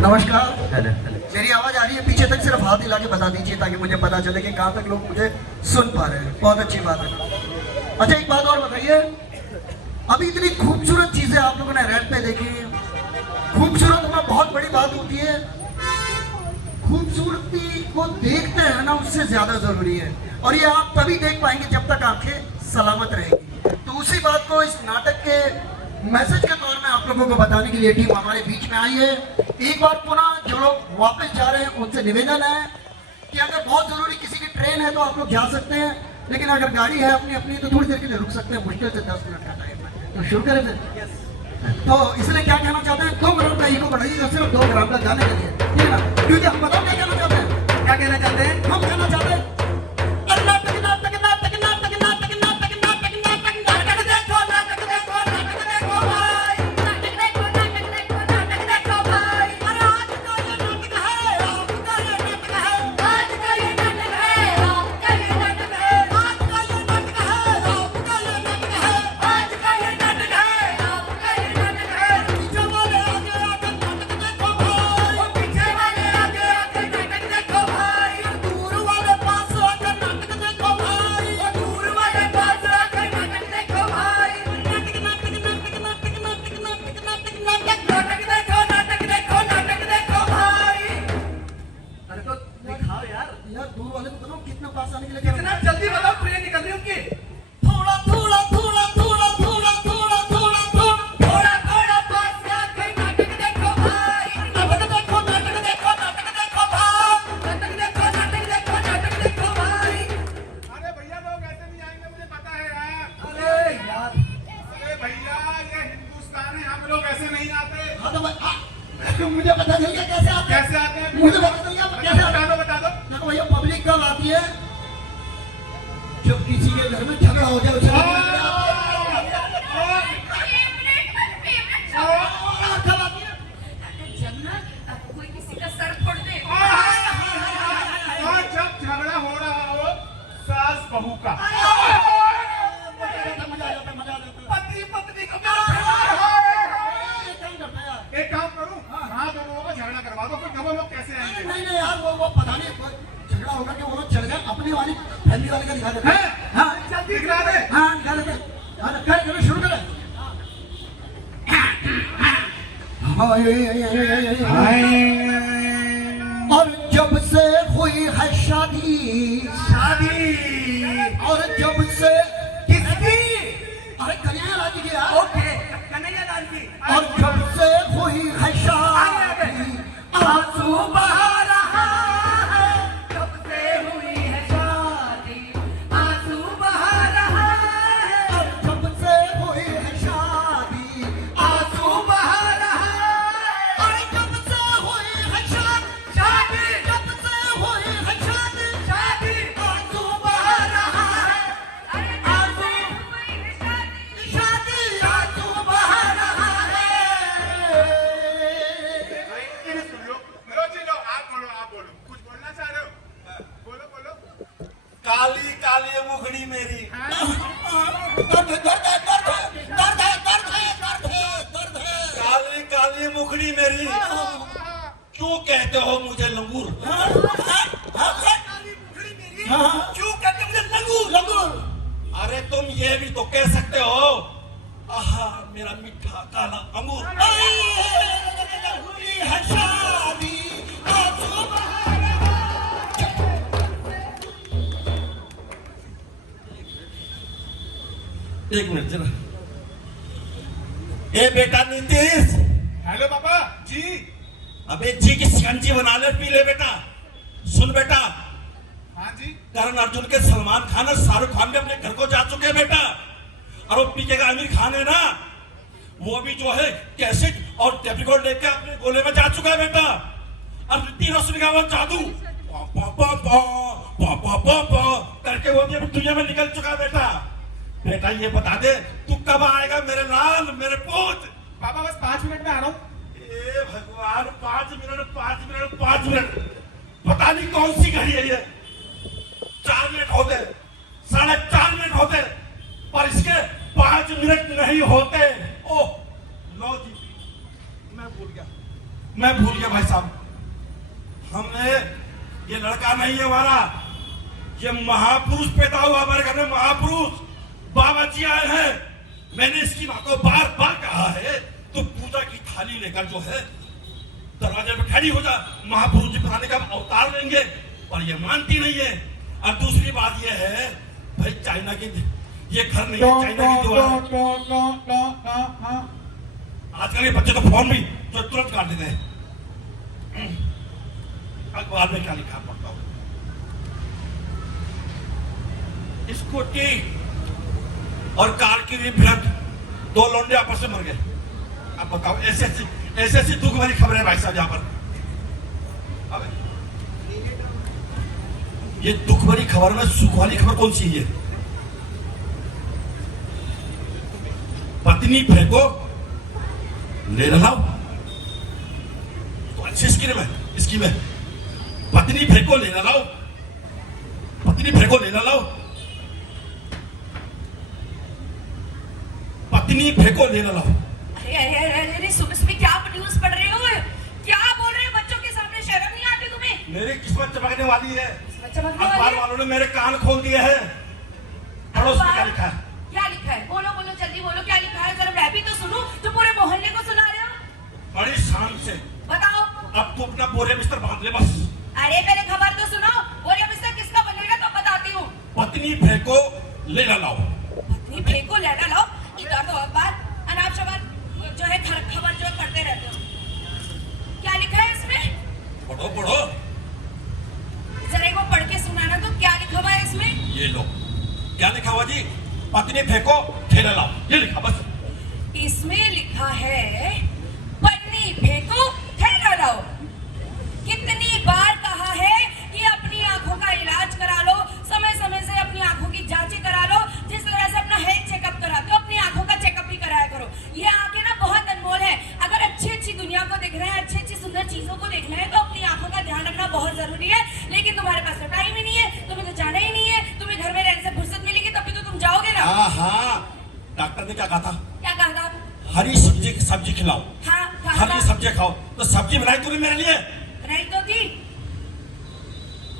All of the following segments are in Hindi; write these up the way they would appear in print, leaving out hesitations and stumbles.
नमस्कार। मेरी आवाज आ रही है? पीछे तक सिर्फ हाथ हिला के बता दीजिए ताकि मुझे पता चले कि कहाँ तक लोग मुझे सुन पा रहे हैं। बहुत अच्छी बात है। अच्छा एक बात और बताइए, अभी इतनी खूबसूरत चीजें आप लोगों ने रैप पे देखी। खूबसूरत होना बहुत बड़ी बात होती है, खूबसूरती को देखते हैं ना उससे ज्यादा जरूरी है, और ये आप तभी देख पाएंगे जब तक आंखें सलामत रहेगी। तो उसी बात को इस नाटक के मैसेज के तौर में आप लोगों को बताने के लिए टीम हमारे बीच में आई है। एक बार पुनः जो लोग वापस जा रहे हैं उनसे निवेदन है कि अगर बहुत जरूरी किसी की ट्रेन है तो आप लोग जा सकते हैं, लेकिन अगर गाड़ी है अपनी अपनी तो थोड़ी देर के लिए रुक सकते हैं, मुश्किल से 10 मिनट का टाइम है। तो शुरू करें फिर। तो इसलिए क्या कहना चाहते हैं, 2 ग्राम का ईगो बढ़ाइए, सिर्फ 2 ग्राम का जाने के लिए, ठीक है ना? क्योंकि हम बताओ क्या कहना चाहते हैं। क्या कहना चाहते हैं? हम कहना चाहते हैं मुझे पता चल गया कैसे आते हैं। मुझे पता चल गया कैसे बता दो। देखो भैया, पब्लिक कब आती है? जब किसी के घर में झगड़ा हो जाए उसे कोई किसी का सर फोड़ दे। जब झगड़ा हो रहा हो सास बहू का, पति पत्नी का। एक काम करूं, हाँ दोनों लोगों को झगड़ा करवा दो, फिर वो लोग कैसे आएंगे? नहीं यार, वो पता नहीं झगड़ा होगा कि वो लोग चल गए, अपनी वाली फैमिली वाले का दिखा देते हैं। हाँ जल्दी दिखा दे। हाँ दिखा देते हैं। करें शुरू करें। और जब से हुई है शादी और जब से किसकी? अरे कन्हैया लाल जी की यार। ओके, कन्हैया लाल जी। और जब से हुई है शादी आंसू बहा रहा है। जब से हुई है शादी आंसू बहा रहा है। और जब से हुई है शादी आंसू बहा रहा है। और जब से हुई है शादी जब से हुई है शादी आंसू बहा रहा है। आंसू शादी आंसू बहा रहा है। सुन लो, लो आप बोलो, कुछ बोलना चाह रहे हो? बोलो। काली काली मुखड़ी मेरी, काली काली मुखड़ी मेरी, क्यों कहते हो मुझे लंगूर? क्यों कहते हो मुझे लंगूर? अरे तुम ये भी तो कह सकते हो, आहा मेरा मीठा काला अंगूर। एक मिनट जरा। ए बेटा नीतीश। हेलो पापा जी। अबे जी की शिकंजी बना ले, पी ले बेटा। सुन बेटा, हाँ जी। करण अर्जुन के सलमान खान और शाहरुख खान भी अपने घर को जा चुके हैं बेटा, और वो पीछे का आमिर खान है ना, वो भी जो है कैसेट और टेप रिकॉर्ड लेके अपने गोले में जा चुका है बेटा। और ऋतिक रोशन का वो जादू करके वो भी अभी दुनिया में निकल चुका है बेटा। बेटा ये बता दे, तू कब आएगा मेरे लाल, मेरे पूत? पापा बस 5 मिनट में आ रहा हूँ। ए भगवान, 5 मिनट, पता नहीं कौन सी घड़ी है ये। 4 मिनट होते, 4.5 मिनट होते, पर इसके 5 मिनट नहीं होते। ओह लो जी, मैं भूल गया। मैं भूल गया भाई साहब, हमने ये लड़का नहीं है हमारा, ये महापुरुष पैदा हुआ हमारे घर में, महापुरुष बाबा जी आए हैं। मैंने इसकी मां को बार बार कहा है तो पूजा की थाली लेकर जो है दरवाजे पे खड़ी हो जा, महापुरुष जी बनाने का अवतार लेंगे, पर ये मानती नहीं है। और दूसरी बात ये है भाई, चाइना की ये घर नहीं है, चाइना की दीवार है। आजकल के बच्चे तो फोन भी तो तुरंत काट देते हैं। अखबार में क्या लिखा पढ़ता हूं, स्कूटी और कार की भिड़ंत, 2 लौंडे आपस में मर गए। अब बताओ, ऐसे दुख भरी खबर है भाई साहब यहाँ पर। अब ये दुख भरी खबर में सुख वाली खबर कौन सी है? पत्नी फेंको ले लाओ, तो अच्छी स्कीम है, स्कीम है। पत्नी फेंको ले लाओ, पत्नी फेंको ले लाओ, पत्नी फेंको ले लाओ। अरे अरे अरे अरे, सुबह क्या न्यूज़ पढ़ रहे हो? क्या बोल रहे हो? बच्चों के सामने शर्म नहीं आती तुम्हें? मेरी किस्मत चमकने वाली है, चमकने अखबार वाली है? वालों ने मेरे कान खोल दिए हैं। पढ़ो उसमें क्या लिखा है। क्या लिखा है? बोलो बोलो जल्दी बोलो, क्या लिखा है? जरा मैं भी तो सुनूं, जो पूरे मोहल्ले को सुना रहे हो। बड़ी शान से बताओ। अब तू अपना बोरे बिस्तर बांध ले बस। अरे पहले खबर तो सुनो, बोरिया बिस्तर किसका बनेगा तो बताती हूँ। पत्नी फेंको ले लाओ, पत्नी फेंको लेना लाओ, इधर तो अखबार अनाप शनाप जो है खबर जो पढ़ते रहते हो। क्या लिखा है इसमें? पढ़ो पढ़ो, जरा एक बार पढ़ के सुनाना तो, क्या लिखा हुआ है इसमें? ये लो क्या लिखा हुआ जी, पत्नी फेंको ठेला लाओ, ये लिखा बस। इसमें लिखा है पन्नी फेंको ठेला लाओ। कितनी बार कहा है कि अपनी आंखों का इलाज करा लो, समय समय से अपनी आंखों की जांचें करा लो, जिस तरह से अपना हेल्थ चेकअप कराते हो अपनी आंखों का चेकअप भी कराया करो। ये आंखें ना बहुत अनमोल है, अगर अच्छी अच्छी दुनिया को देखना है, अच्छी अच्छी सुंदर चीजों को देखना है तो अपनी आंखों का ध्यान रखना बहुत जरूरी है। लेकिन तुम्हारे पास तो टाइम ही नहीं है, तुम्हें तो जाना ही नहीं है, तुम्हें घर में रहने से फुर्सत मिलेगी तभी तो तुम जाओगे ना। हाँ, डॉक्टर ने क्या कहा था? क्या कहा था? हरी सब्जी खिलाओ। हाँ, हरी सब्जी खाओ। तो सब्जी बनाई तूने मेरे लिए? बनाई तो थी।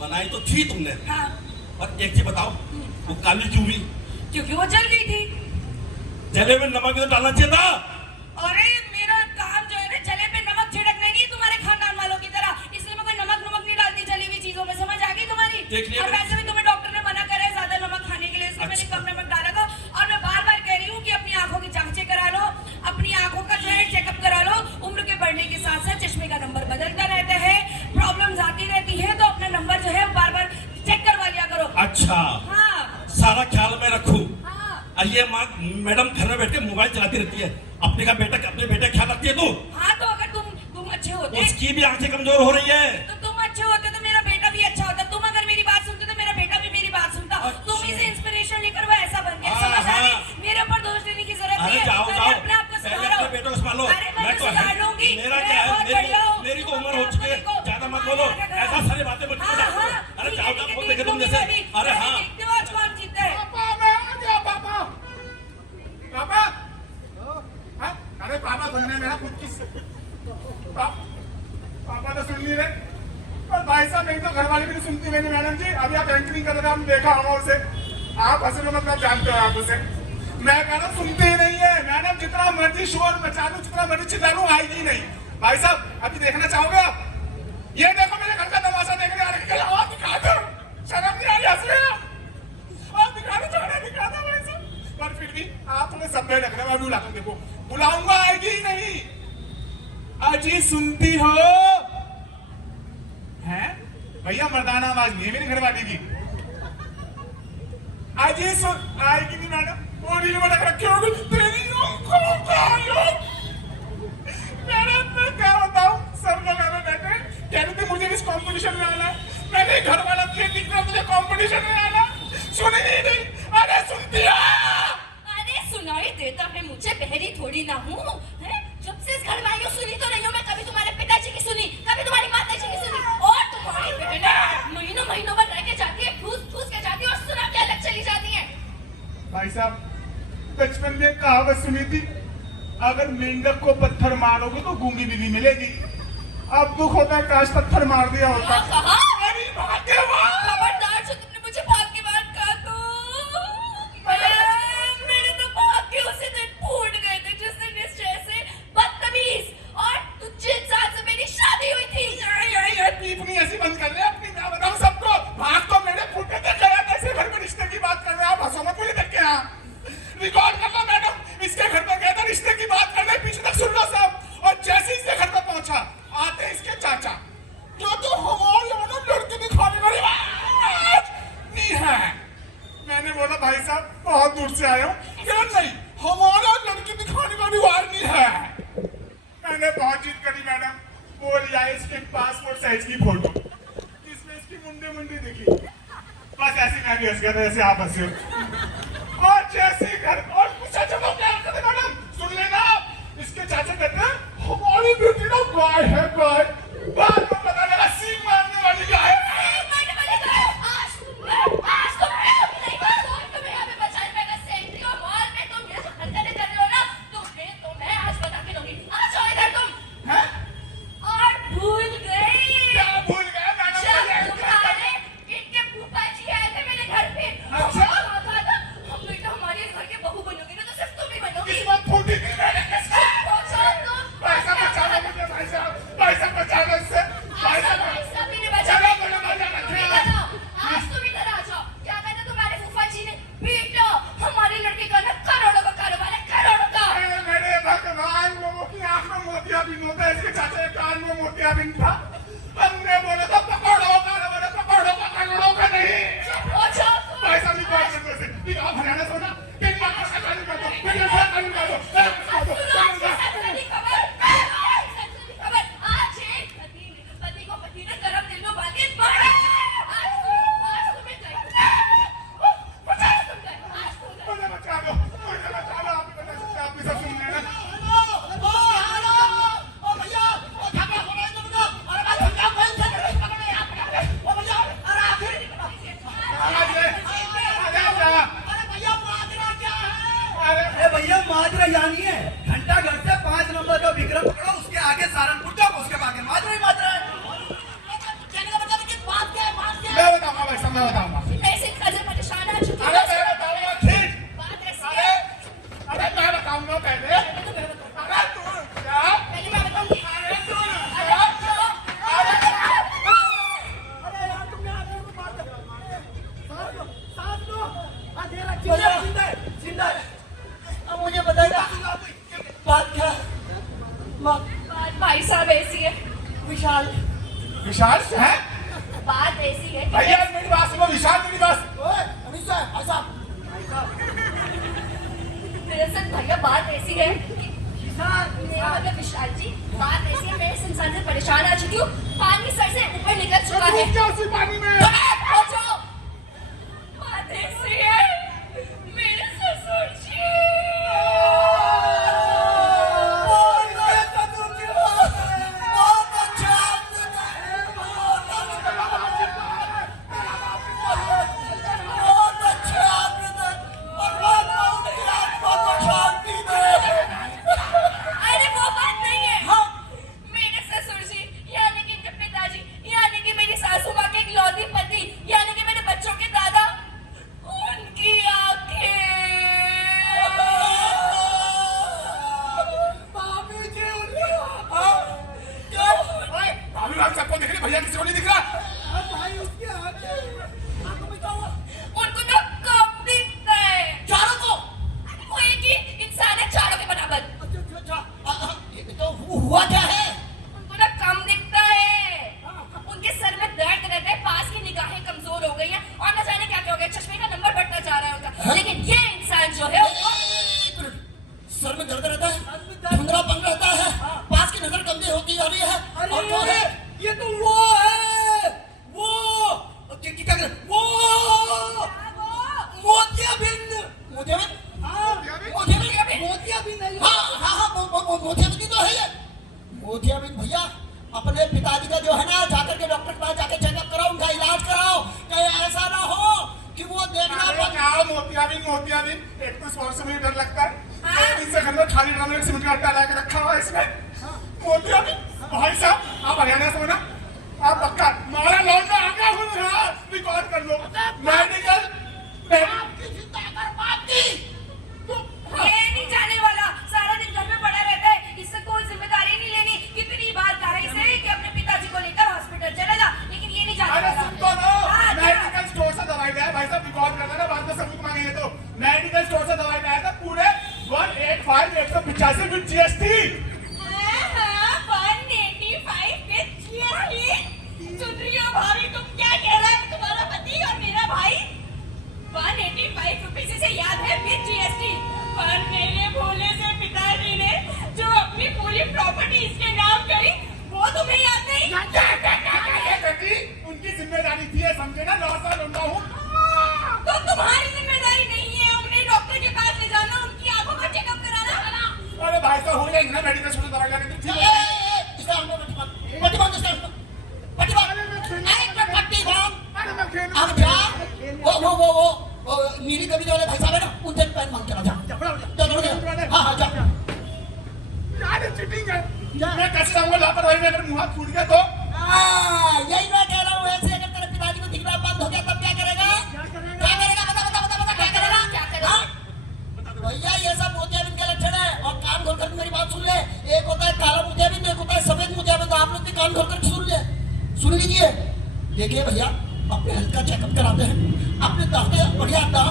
बनाई तो थी तुमने। हाँ। और एक चीज बताओ, वो काली क्यों हुई? क्योंकि वो जल गई थी। जले में नमक भी तो डालना चाहिए था। अरे मेरा काम जो है ना, जले पे नमक छिड़कना नहीं है तुम्हारे खानदान वालों की तरह, इसलिए मैं कोई नमक नहीं डालती जली हुई चीजों में। समझ आ गई तुम्हारी? देख लिया और वैसे भी तुम्हें डॉक्टर ने मना करा है ज्यादा नमक खाने के लिए, इसलिए मैंने कम नमक डाला था। और मैं बार बार कह रही हूँ कि अपनी आंखों की जांचें करा लो, अपनी आंखों का जो है चेकअप करा लो। उम्र के बढ़ने के साथ साथ चश्मे का नंबर बदलता रहता है, प्रॉब्लम्स आती रहती है, तो अपना नंबर जो है बार बार चेक करवा लिया करो। अच्छा, हाँ सारा ख्याल में रखूं। हाँ। और ये मैडम घर में बैठ के मोबाइल चलाती रहती है, अपने बेटे का ख्याल रखती है तू। हाँ, तो अगर तुम अच्छे होते उसकी भी आंखें कमजोर हो रही है। तो तुम अच्छे होते तो मेरा बेटा भी अच्छा होता। तुम अगर मेरी बात सुनते तो मेरा बेटा भी मेरी बात सुनता। तुम ही से इंस्पिरेशन लेकर वो ऐसा बन गया। समझ आ गई? मेरे ऊपर दोष देने की जरूरत नहीं है। जाओ मैंने अपने आप को पहले सुधारा। अपने बेटों को संभालो। अरे मैं तो सुधार लूंगी। मेरा मैं क्या बहुत है, बढ़िया हूँ। मेरी तो तुम उम्र अपने हो आप चुकी को है, देखो। ज्यादा मत हाँ, बोलो, हाँ, ऐसा सारी बातें मत हाँ, करो। हाँ, अरे ठीक है, जाओ ठीक है, बोल देख देखे तुम लूंगी जैसे। मैं भी। अरे मैं हाँ, देखती हूँ आज कौन जीतता है। पापा मैं आ गया पापा। पापा हाँ? अरे पापा सुनने मेरा खुद की पापा तो सुन नहीं रहे। और भाई साहब मेरी तो घरवाली भी नहीं सुनती मेरी मैडम जी। अभी आप एंकरिंग कर रहे, हम देखा होगा उसे, आप हंसे तो मतलब जानते हो आप उसे। मैं कह रहा हूँ सुनते ही नहीं है मैडम, जितना मर्जी शोर मचा लूं, जितना मर्जी चिल्ला लूं, आएगी नहीं। भाई साहब अभी देखना चाहोगे आप? ये देखो मेरे घर का तमाशा देखने आ रहे हैं, और दिखा दो, शर्म नहीं आ रही हंस रहे हो? और दिखा दो, छोड़े दिखा दो भाई साहब। पर फिर भी आप थोड़े सभ्य लग रहे हो। मैं बुलाता हूँ, देखो बुलाऊंगा, आएगी ही नहीं। अजी सुनती हो? हैं भैया, मर्दाना आवाज नहीं है मेरी घरवाली की। अजी सुन, आएगी नहीं मैडम, बोली में लग रखे होगी तेरी आंखों का योग। मैडम मैं क्या बताऊं, सब लोग हमें बैठे कह रहे थे मुझे इस कंपटीशन में आना है। मैंने घर वाला थे दिख रहा मुझे कंपटीशन में आना, सुनी ही नहीं। अरे सुनती है? अरे सुनाई देता है मुझे, बहरी थोड़ी ना हूँ। जब से इस घर में आई हूँ सुनी तो नहीं हूँ मैं। कभी तुम्हारे पिताजी की सुनी, कभी तुम्हारी माताजी की सुनी, और तुम्हारी बहनें महीनों महीनों भर रह के जाती है, ठूस के जाती है, और सुना के अलग चली जाती है। भाई साहब बचपन में कहावत सुनी थी, अगर मेंढक को पत्थर मारोगे तो गूंगी बीवी मिलेगी। अब दुख होता है काश पत्थर मार दिया होता। कहा अरे भाग्यवान! खबरदार जो तुमने मुझे भाग्यवान कहा तो मेरे तो भाग्य उसी दिन फूट गए थे जिस दिन निश्चय से बदतमीज और तुच्छ इंसान से मेरी शादी हुई थी। ये पीपनी ऐसी बंद कर ले अपनी। मैं बताऊं सबको, भाग तो मेरे फूटे थे, गया कैसे घर में रिश्ते की बात कर रहे हैं आप? हंसो मत मुझे देख के। यहाँ रिकॉर्ड कर लो मैडम, इसके घर पर गया था रिश्ते की बात करने, पीछे तक सुन लो सब। और जैसे इसके घर पर पहुंचा, आते इसके चाचा, जो तो हमारे लड़की दिखाने वाली बात नहीं है। मैंने बोला भाई साहब बहुत दूर से आए हो। क्यों नहीं, हमारा लड़की दिखाने वाली बात नहीं है। मैंने बहुत जीत करी मैडम। वो लिया इसके पासपोर्ट साइज की फोटो, जिसमें इसकी मुंडी दिखी। बस ऐसे मैं भी हंस गया था जैसे आप हंसे हो। और जैसे घर और पूछा चलो क्या करते मैडम, सुन लेना। इसके चाचा कहते हैं हमारी बेटी ना गाय है, गाय। बाद में पता लगा सींग मारने वाली गाय है। भाई साहब ऐसी है विशाल। विशाल है? बात ऐसी है भैया मेरी बात सुनो, विशाल मेरी बात। दरअसल भैया बात ऐसी है कि मेरा मतलब विशाल जी, बात ऐसी है मैं इस इंसान से परेशान आ चुकी हूँ। पानी सर से ऊपर निकल चुका है। क्या उसी पानी में? बात ऐसी है मेरे ससुर जी। भैया किसी को नहीं दिख रहा। उनको तो कम दिखता है। चारों को? वो एक ही इंसान है चारों के बराबर। तो हुआ क्या है? उनको ना कम दिखता है। उनके सर में दर्द रहता है, पास की निगाहें कमजोर हो गई हैं और न जाने क्या क्या हो गया, चश्मे का नंबर बढ़ता जा रहा है उनका। लेकिन ये इंसान जो है सर में दर्द रहता है, धुंधलापन रहता है, पास की नजर कमजोर होती जा रही है। और जो है ये तो वो है, वो क्या कर वो मोतियाबिंद। मोतियाबिंद? हाँ मोतियाबिंद नहीं। हाँ मोतियाबिंद तो है ये। मोतियाबिंद भैया अपने पिताजी का जो है ना, जाकर के डॉक्टर के पास जाके चेकअप कराओ, उनका इलाज कराओ। कहीं ऐसा ना हो कि वो देखना मोतियाबिंद एक तो स्पर्श में डर लगता है। एक दिन से घर में खाली ड्रम में सिमट का आटा ला के रखा हुआ है इसमें। मोतियाबिंद भाई साहब आप हरियाणा से हो ना? आप पक्का मारा लौटना आ गया हूँ यहाँ, रिकॉर्ड कर लो। मेडिकल ये नहीं जाने वाला, सारा दिन घर में पड़ा रहता है, इससे कोई जिम्मेदारी नहीं लेनी। कितनी बार कहा इसे कि अपने पिताजी को लेकर हॉस्पिटल चले जा, लेकिन ये नहीं जाने अरे वाला। सुन तो लो, हाँ, मेडिकल स्टोर से दवाई लाया भाई साहब, रिकॉर्ड कर लेना, बाद में सबूत मांगेंगे तो। मेडिकल स्टोर से दवाई लाया था पूरे 185 विद जीएसटी। 185 with GST? सुन रही हो भाभी, तुम क्या कह रहा है तुम्हारा पति और मेरा भाई? 185 रुपीस से याद है विद GST, पर मेरे भोले से पिताजी ने जो अपनी पूरी प्रॉपर्टी इसके नाम करी, वो तुम्हें याद नहीं? उनकी जिम्मेदारी थी, समझे ना? लौटा लौटा हूँ। तो तुम्हारी जिम्मेदारी नहीं है उन्हें डॉक्टर के पास ले जाना, उनकी आंखों का चेकअप कराना? अरे भाई साहब हो जाएगी ना मेडिकल स्टोर से दवाई लाने की, ठीक है? अरे मैं खेल अब जा वो नीली कमीज वाले भाई साहब है ना, उनसे पैन मांग के आ जा। हाँ हाँ जा। यार चीटिंग है। मैं कैसे जाऊंगा लापरवाही में, अगर मुंह हाथ फूट गया तो? यही मैं कह रहा हूँ, ऐसे अगर तेरे पिताजी को दिखना बंद हो गया तब क्या करेगा? क्या करेगा? बता क्या करेगा? हाँ? भैया ये सब मोतियाबिंद के लक्षण है, और कान खोल कर मेरी बात सुन ले। एक होता है काला मोतियाबिंद, एक होता है सफेद मोतियाबिंद। आप लोग भी कान खोल कर सुन लीजिए। देखिए भैया, अपने हेल्थ का चेकअप कराते हैं, अपने दांत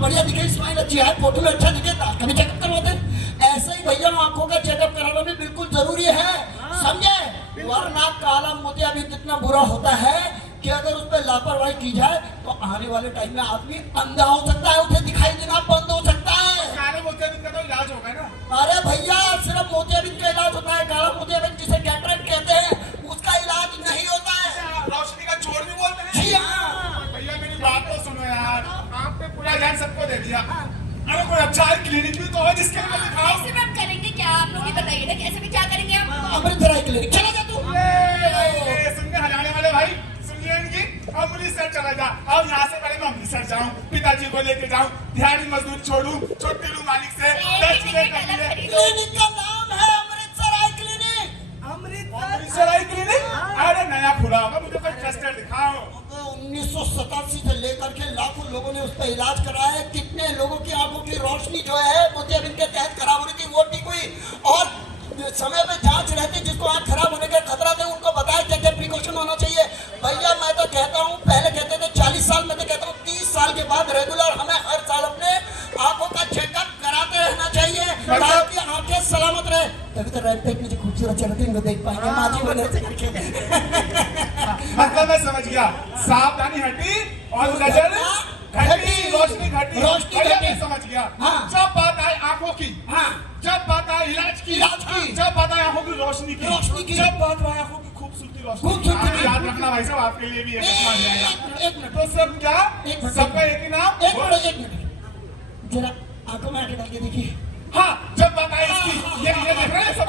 बढ़िया दिखे, स्माइल अच्छी है, फोटो में अच्छा दिखे, दांत का भी चेकअप करवाते हैं। ऐसे ही भैया आंखों का चेकअप कराना भी बिल्कुल जरूरी है, समझे? वरना काला मोतियाबिंद इतना बुरा होता है कि अगर उस पर लापरवाही की जाए तो आने वाले टाइम में आदमी अंधा हो सकता है, उसे दिखाई देना बंद हो सकता है। काले मोतियाबिंद का तो इलाज होगा ना? अरे भैया, सिर्फ मोतियाबिंद का इलाज होता है, काला मोतियाबिंद जिसे कैटरेक्ट कहते हैं उसका इलाज नहीं होता है। रोशनी का चोर भी बोलते हैं? जी हाँ। भैया मेरी बात तो सुनो यार, आप पे पूरा ध्यान सबको दे दिया। अरे कोई अच्छा क्लिनिक भी तो है जिसके लिए मैं दिखाऊं? कैसे मैम करेंगे क्या, आप लोग ही बताइए ना, कैसे भी क्या करेंगे हम? अमृतसर आई क्लिनिक चला जा तू। सुनने हरियाणा वाले भाई, सुनिए इनकी। अमृतसर चला जा। अब यहाँ से पहले मैं अमृतसर जाऊँ, पिताजी को लेके जाऊँ, दिहाड़ी मजदूरी छोड़ूं, छुट्टी लूं मालिक से, 10 चीजें कर ले। क्लिनिक का नाम है अमृतसर आई क्लिनिक। अमृतसर आई क्लिनिक? अरे नया खुला होगा, मुझे कोई ट्रस्टेड दिखाओ। 1987 से लेकर के लाखों लोगों ने उस पर इलाज कराया है। कितने लोगों की आंखों की रोशनी जो है मोतियाबिंद के तहत खराब हो रही थी, वो ठीक हुई। और समय पे जांच रहती, जिसको आंख खराब होने का खतरा थे उनको बताया क्या क्या प्रिकॉशन होना चाहिए। भैया मैं तो कहता हूँ, पहले कहते थे 40 साल, मैं तो कहता हूँ 30 साल के बाद रेगुलर हमें हर साल अपने आंखों का चेकअप कराते रहना चाहिए ताकि आंखें सलामत रहे। तभी तो रैंपेट में जो खूबसूरत चलती है देख पाएंगे माजी बने से करके। मतलब मैं समझ गया, सावधानी हटी और नजर घटी, रोशनी घटी। मैं समझ गया। जब बात आए आंखों की, जब बात आए इलाज की, जब बात आए आंखों की रोशनी की, जब बात आए आंखों की खूबसूरती रोशनी, याद रखना भाई साहब, आपके लिए भी एक मिनट। तो सब क्या, सबका एक ही नाम? एक मिनट जरा आंखों में आके डाल के देखिए। हाँ, जब बात आए इसकी, ये देख रहे हैं सब?